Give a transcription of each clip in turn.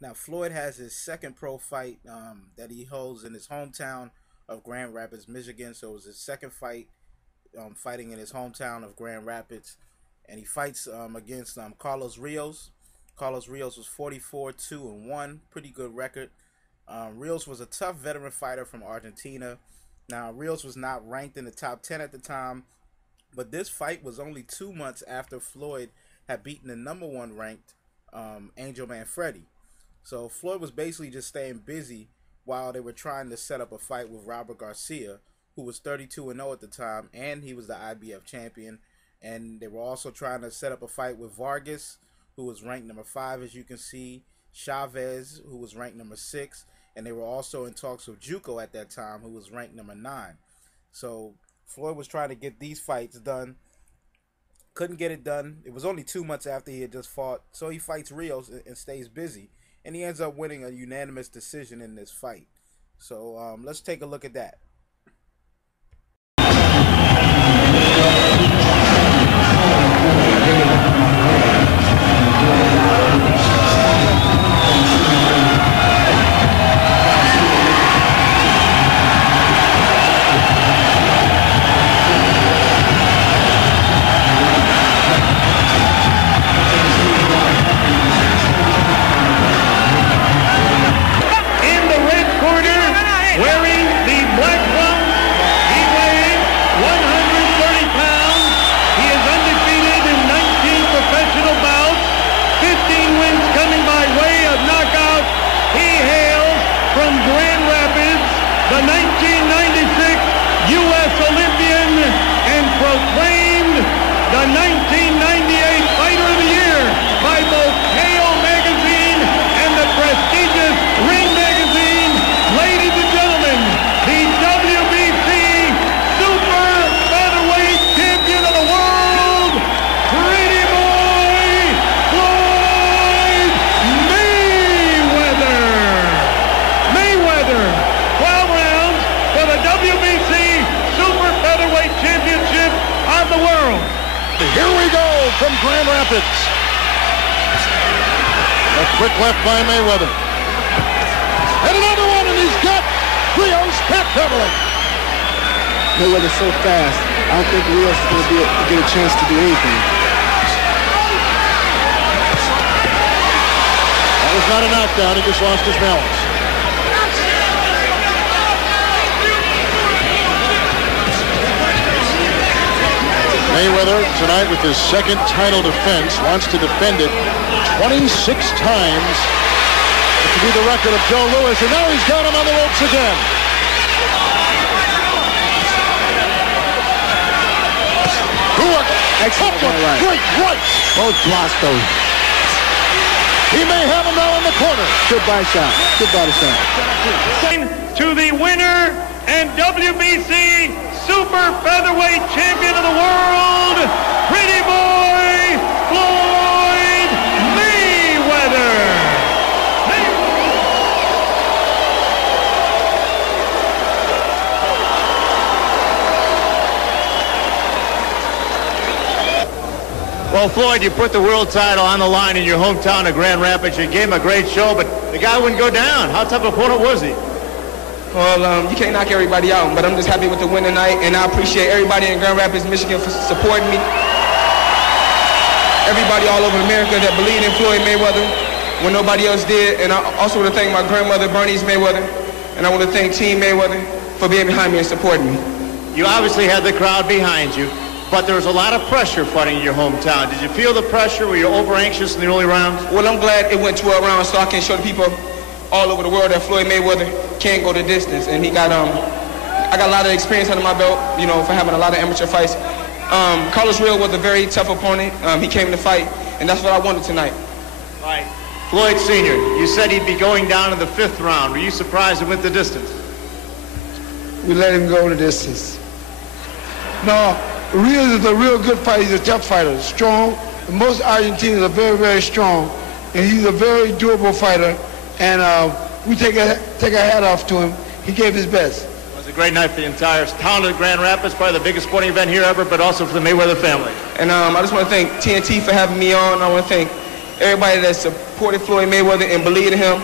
Now, Floyd has his second pro fight that he holds in his hometown of Grand Rapids, Michigan. So it was his second fight fighting in his hometown of Grand Rapids. And he fights against Carlos Rios. Carlos Rios was 44-2-1, pretty good record. Rios was a tough veteran fighter from Argentina. Now, Rios was not ranked in the top 10 at the time, but this fight was only 2 months after Floyd had beaten the #1 ranked Angel Manfredi. So Floyd was basically just staying busy while they were trying to set up a fight with Robert Garcia, who was 32-0 at the time, and he was the IBF champion. And they were also trying to set up a fight with Vargas, who was ranked #5, as you can see, Chavez, who was ranked #6, and they were also in talks with Juco at that time, who was ranked #9. So Floyd was trying to get these fights done. Couldn't get it done. It was only 2 months after he had just fought. So he fights Rios and stays busy. And he ends up winning a unanimous decision in this fight. So let's take a look at that. The 1996 U.S. Olympian and proclaimed the 1998 Fighter of the Year by both KO Magazine and the prestigious Ring Magazine. Ladies and gentlemen, the WBC Super Featherweight Champion of the World, Pretty Boy Floyd Mayweather. Mayweather. 12 rounds for the WBC Super Featherweight Championship of the world. Here we go from Grand Rapids. A quick left by Mayweather. And another one, and he's got Rios backpedaling. Mayweather's so fast, I don't think Rios is going to get a chance to do anything. That was not a knockdown, he just lost his balance. Mayweather, tonight with his second title defense, wants to defend it 26 times. It could be the record of Joe Louis, and now he's got him on the ropes again. Excellent right. Great right. Both blocks, though. He may have him now in the corner. Good body shot. Good body shot. To the winner and WBC Super Featherweight Champion of the World, Pretty Boy Floyd Mayweather. Well, Floyd, you put the world title on the line in your hometown of Grand Rapids. You gave him a great show, but the guy wouldn't go down. How tough an opponent was he? Well, you can't knock everybody out, but I'm just happy with the win tonight, and I appreciate everybody in Grand Rapids, Michigan for supporting me. Everybody all over America that believed in Floyd Mayweather when nobody else did, and I also want to thank my grandmother, Bernice Mayweather, and I want to thank Team Mayweather for being behind me and supporting me. You obviously had the crowd behind you, but there was a lot of pressure fighting in your hometown. Did you feel the pressure? Were you over anxious in the early rounds? Well, I'm glad it went 12 rounds so I can show the people all over the world that Floyd Mayweather can go the distance, and he got I got a lot of experience under my belt, you know, for having a lot of amateur fights. Carlos Rios was a very tough opponent. He came to fight, and that's what I wanted tonight. All right. Floyd Sr., you said he'd be going down in the 5th round. Were you surprised it went the distance? We let him go the distance. No, Rios is a real good fighter. He's a tough fighter, strong. Most Argentinians are very, very strong, and he's a very durable fighter. And we take our hat off to him. He gave his best. It was a great night for the entire town of Grand Rapids, probably the biggest sporting event here ever, but also for the Mayweather family. And I just want to thank TNT for having me on. I want to thank everybody that supported Floyd Mayweather and believed in him.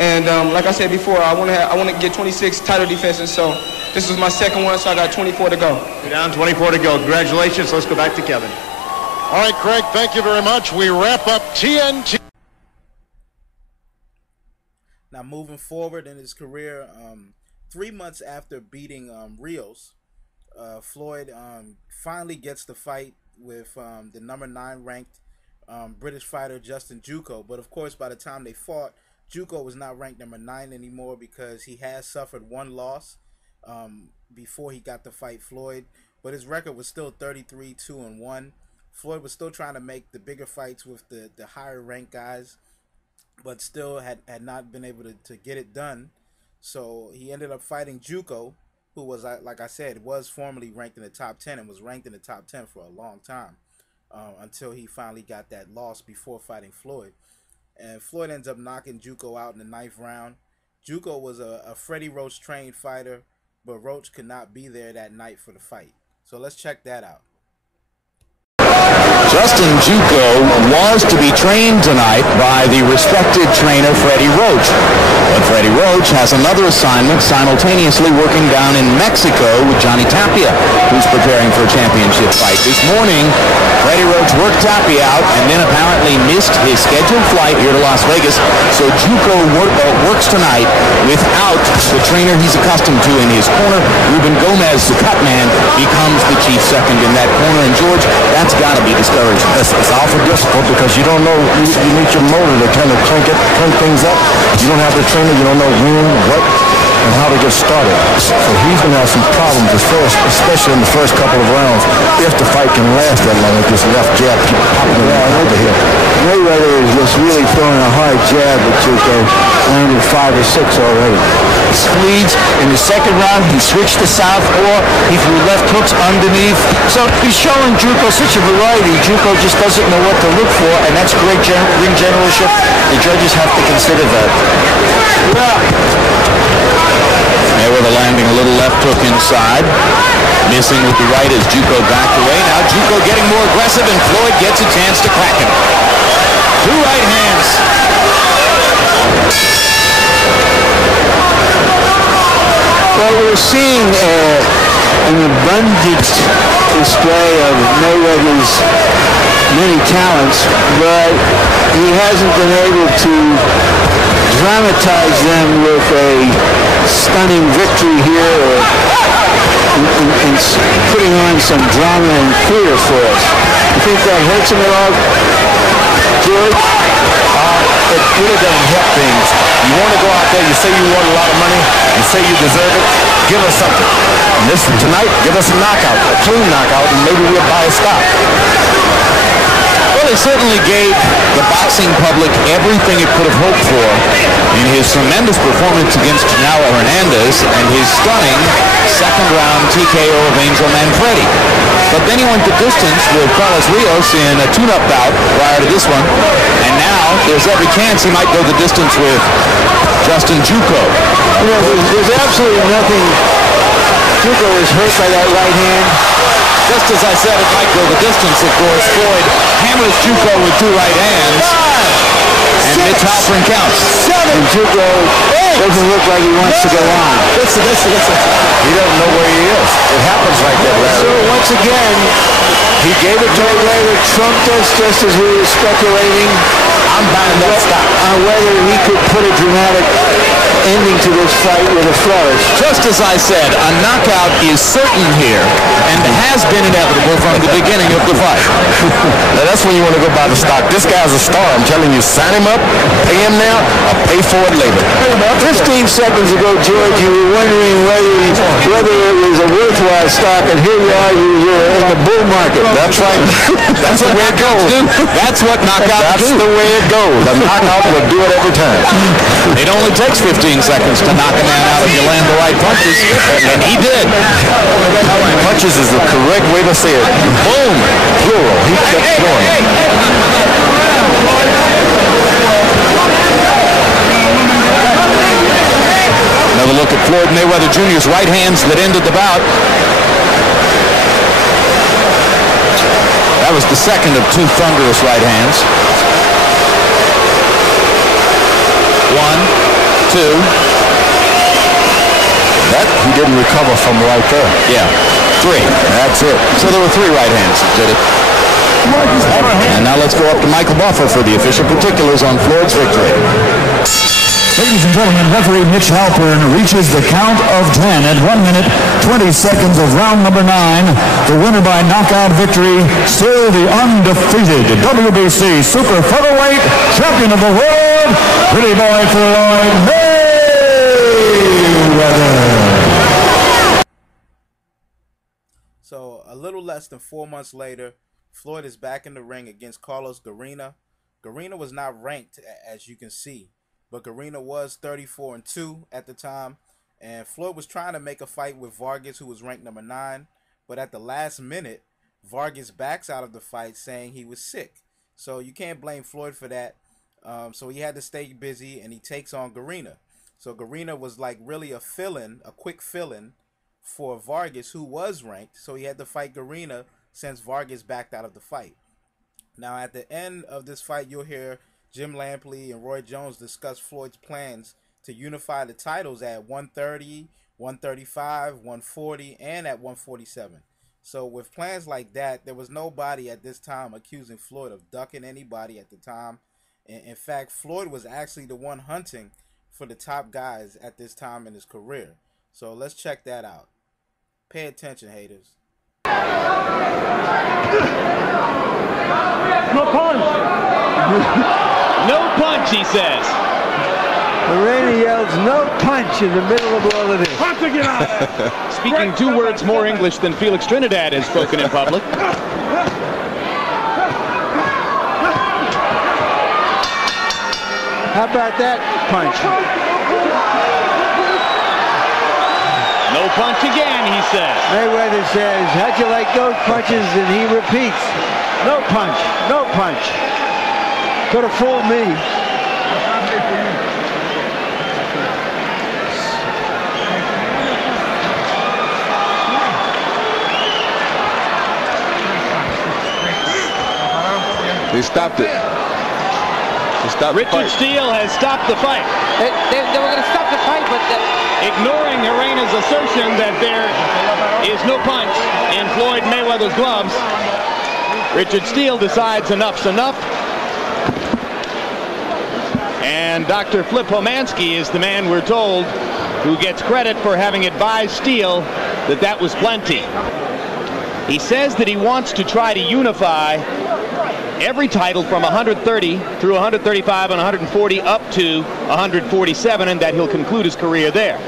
And like I said before, I want to get 26 title defenses. So this was my second one, so I got 24 to go. You're down 24 to go. Congratulations. Let's go back to Kevin. All right, Craig, thank you very much. We wrap up TNT. Now, moving forward in his career, 3 months after beating Rios, Floyd finally gets the fight with the number 9 ranked British fighter Justin Juco. But of course, by the time they fought, Juco was not ranked number 9 anymore because he has suffered one loss before he got to fight Floyd. But his record was still 33-2-1. Floyd was still trying to make the bigger fights with the higher ranked guys, but still had not been able to get it done. So he ended up fighting Juco, who was, like I said, was formerly ranked in the top 10 and was ranked in the top 10 for a long time until he finally got that loss before fighting Floyd. And Floyd ends up knocking Juco out in the 9th round. Juco was a Freddie Roach trained fighter, but Roach could not be there that night for the fight. So let's check that out. Justin Juco was to be trained tonight by the respected trainer Freddie Roach. But Freddie Roach has another assignment simultaneously working down in Mexico with Johnny Tapia, who's preparing for a championship fight. This morning, Freddie Roach worked Tapia out and then apparently missed his scheduled flight here to Las Vegas. So Juco works tonight without the trainer he's accustomed to in his corner. Ruben Gomez, the cut man, becomes the chief second in that corner. And George, that's got to be discouraging. It's awful difficult because you don't know, you need your motor to kind of crank things up. You don't have the trainer, you don't know when, what, and how to get started. So he's going to have some problems, especially in the first couple of rounds, if the fight can last that long with this left jab keep popping over here. Mayweather is just really throwing a hard jab at Juco, landed 5 or 6 already. Leads in the second round, he switched to southpaw, he threw left hooks underneath. So he's showing Juco such a variety. Juco just doesn't know what to look for, and that's great ring generalship. The judges have to consider that. Mayweather landing a little left hook inside, missing with the right as Juco backed away. Now Juco getting more aggressive, and Floyd gets a chance to crack him. 2 right hands. Well, we're seeing an abundant display of Mayweather's many talents, but he hasn't been able to dramatize them with a stunning victory here or in putting on some drama and theater for us. You think that hurts him at all, George? It really doesn't help things. You want to go out there, you say you want a lot of money, you say you deserve it, give us something. And this tonight, give us a knockout, a clean knockout, and maybe we'll buy a stock. Well, he certainly gave the boxing public everything it could have hoped for in his tremendous performance against Canelo Hernandez and his stunning second-round TKO of Angel Manfredi. But then he went the distance with Carlos Rios in a tune-up bout prior to this one, and now there's every chance he might go the distance with Justin Juco. You know, there's absolutely nothing. Juco was hurt by that right hand. Just as I said, it might go the distance, of course. Floyd hammers Juco with 2 right hands, and Mitch Halpern counts. And Juco doesn't look like he wants to go on. Listen. He doesn't know where he is. It happens like that, Larry. So once again, he gave it to Mayweather, trumped us just as we were speculating. I'm buying that stock. On whether he could put a dramatic ending to this fight with a flourish. Just as I said, a knockout is certain here and has been inevitable from the beginning of the fight. Now that's when you want to go buy the stock. This guy's a star. I'm telling you, sign him up, pay him now, or pay for it later. 15 seconds ago, George, you were wondering whether it was a worthwhile stock, and here you are, you're in the bull market. That's right. That's the way it goes. That's what knockouts do. That's the way it goes. The knockout will do it every time. It only takes 15 seconds to knock a man out if you land the right punches, and he did. Punches is the correct way to say it. Boom. Plural. He kept going. Another look at Floyd Mayweather Jr.'s right hands that ended the bout. That was the second of 2 thunderous right hands. 2. That he didn't recover from right there. Yeah. 3. That's it. So there were 3 right hands that did it. And now let's go up to Michael Buffer for the official particulars on Floyd's victory. Ladies and gentlemen, referee Mitch Halpern reaches the count of 10 at 1 minute, 20 seconds of round number 9. The winner by knockout victory, still the undefeated WBC Super Featherweight Champion of the World, Pretty Boy Floyd Mayweather. So a little less than 4 months later, Floyd is back in the ring against Carlos Garena. Garena was not ranked, as you can see, but Garena was 34-2 at the time, and Floyd was trying to make a fight with Vargas, who was ranked number 9, but at the last minute, Vargas backs out of the fight saying he was sick. So you can't blame Floyd for that. So he had to stay busy, and he takes on Garena. So Garena was like really a fill-in, a quick fill-in for Vargas, who was ranked. So he had to fight Garena since Vargas backed out of the fight. Now at the end of this fight, you'll hear Jim Lampley and Roy Jones discuss Floyd's plans to unify the titles at 130, 135, 140, and at 147. So with plans like that, there was nobody at this time accusing Floyd of ducking anybody at the time. In fact, Floyd was actually the one hunting for the top guys at this time in his career. So let's check that out. Pay attention, haters. No punch. No punch, he says. Moreno yells, no punch in the middle of all of this. Punch to get out of there. Speaking 2 words more English than Felix Trinidad has spoken in public. How about that punch? No punch again, he says. Mayweather says, how'd you like those punches? And he repeats, no punch, no punch. Could have fooled me. They stopped it. Richard Steele has stopped the fight. They were going to stop the fight, but... Ignoring Arena's assertion that there is no punch in Floyd Mayweather's gloves, Richard Steele decides enough's enough. And Dr. Flip Homansky is the man, we're told, who gets credit for having advised Steele that that was plenty. He says that he wants to try to unify every title from 130 through 135 and 140 up to 147, and that he'll conclude his career there.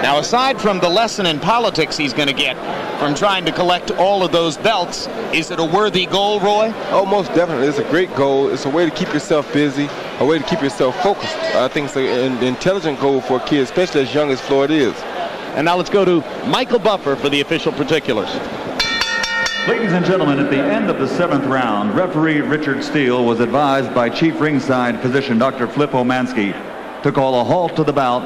Now, aside from the lesson in politics he's going to get from trying to collect all of those belts, is it a worthy goal, Roy? Oh, most definitely. It's a great goal. It's a way to keep yourself busy, a way to keep yourself focused. I think it's an intelligent goal for a kid, especially as young as Floyd is. And now let's go to Michael Buffer for the official particulars. Ladies and gentlemen, at the end of the 7th round, referee Richard Steele was advised by Chief Ringside Physician Dr. Flip Homansky to call a halt to the bout.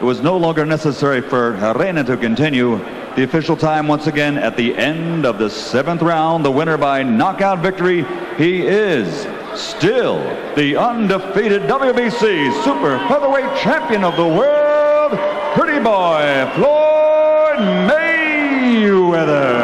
It was no longer necessary for Arena to continue. The official time once again at the end of the 7th round, the winner by knockout victory, he is still the undefeated WBC Super Featherweight Champion of the World, Pretty Boy Floyd Mayweather.